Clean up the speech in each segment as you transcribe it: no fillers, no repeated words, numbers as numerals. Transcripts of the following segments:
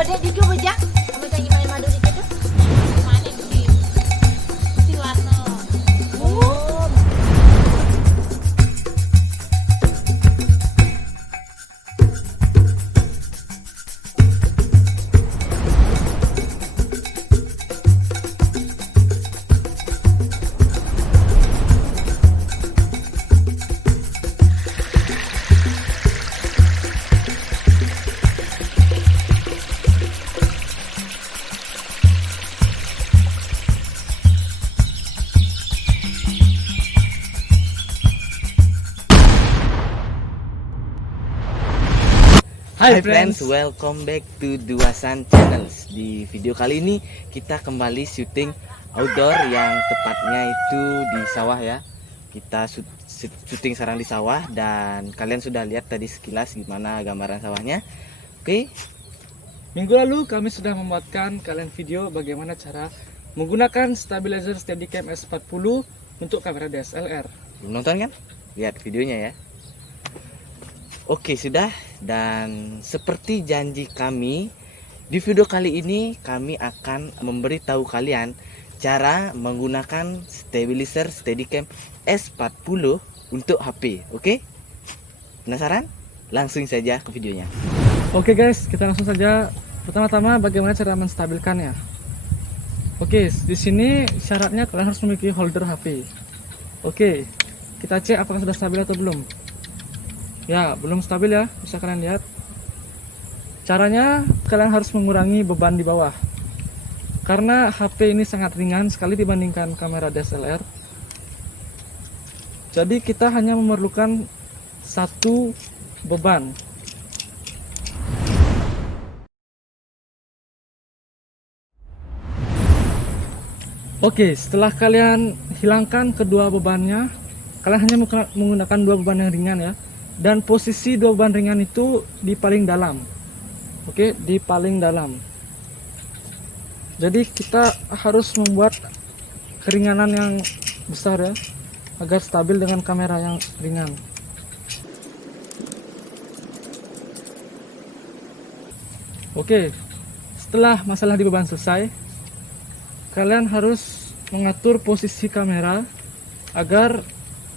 Dek Didu bejak. Kamu tanya gimana madu di situ? Mana di warna. Oh. Hai friends, welcome back to Duasan Channels. Di video kali ini kita kembali syuting outdoor yang tepatnya itu di sawah ya. Kita syuting sarang di sawah dan kalian sudah lihat tadi sekilas gimana gambaran sawahnya. Oke. Minggu lalu kami sudah membuatkan kalian video bagaimana cara menggunakan stabilizer Steadicam S40 untuk kamera DSLR. Belum nonton kan? Lihat videonya ya. Oke sudah, dan seperti janji kami, di video kali ini kami akan memberitahu kalian cara menggunakan stabilizer Steadicam S40 untuk HP. Oke? Penasaran? Langsung saja ke videonya. Oke guys, kita langsung saja. Pertama-tama bagaimana cara menstabilkannya. Oke, di sini syaratnya kalian harus memiliki holder HP. Oke, kita cek apakah sudah stabil atau belum. Ya, belum stabil ya, bisa kalian lihat. Caranya kalian harus mengurangi beban di bawah. Karena HP ini sangat ringan sekali dibandingkan kamera DSLR. Jadi kita hanya memerlukan satu beban. Oke, setelah kalian hilangkan kedua bebannya, kalian hanya menggunakan dua beban yang ringan ya. Dan posisi dua beban ringan itu di paling dalam. Oke, di paling dalam. Jadi kita harus membuat keringanan yang besar ya, agar stabil dengan kamera yang ringan. Oke, setelah masalah di beban selesai, kalian harus mengatur posisi kamera agar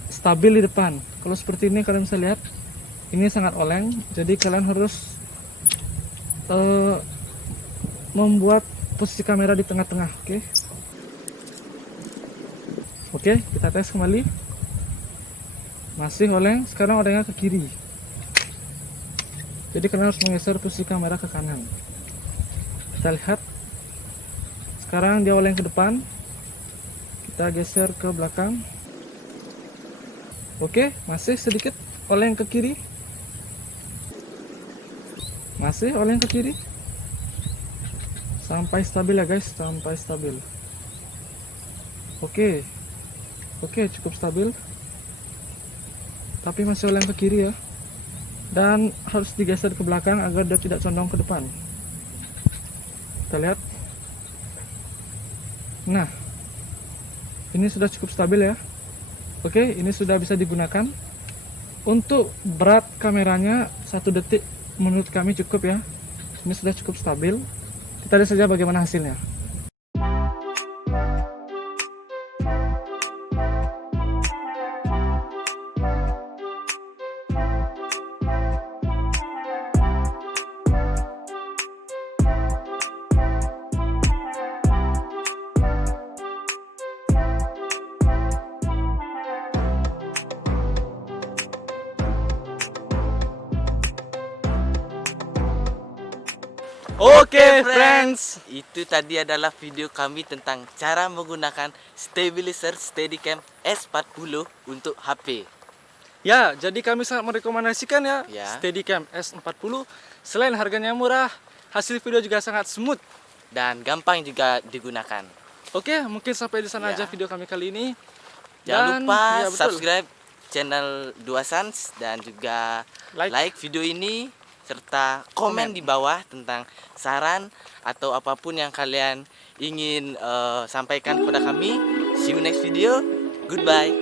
stabil di depan. Kalau seperti ini kalian bisa lihat, ini sangat oleng, jadi kalian harus membuat posisi kamera di tengah-tengah. Oke, kita tes kembali. Masih oleng, sekarang olengnya ke kiri. Jadi kalian harus menggeser posisi kamera ke kanan. Kita lihat, sekarang dia oleng ke depan, kita geser ke belakang. Oke, masih sedikit oleng ke kiri. Masih oleng ke kiri. Sampai stabil ya guys, sampai stabil. Oke, cukup stabil. Tapi masih oleng ke kiri ya. Dan harus digeser ke belakang agar dia tidak condong ke depan. Kita lihat. Nah, ini sudah cukup stabil ya. Oke, ini sudah bisa digunakan. Untuk berat kameranya 1 detik menurut kami cukup ya. Ini sudah cukup stabil. Kita lihat saja bagaimana hasilnya. Oke friends, itu tadi adalah video kami tentang cara menggunakan stabilizer Steadicam S40 untuk HP. Ya, jadi kami sangat merekomendasikan ya, Steadicam S40. Selain harganya murah, hasil video juga sangat smooth dan gampang juga digunakan. Oke, mungkin sampai di sana aja video kami kali ini. Jangan lupa subscribe channel Duasans dan juga like video ini, serta komen di bawah tentang saran atau apapun yang kalian ingin sampaikan kepada kami. See you next video. Goodbye.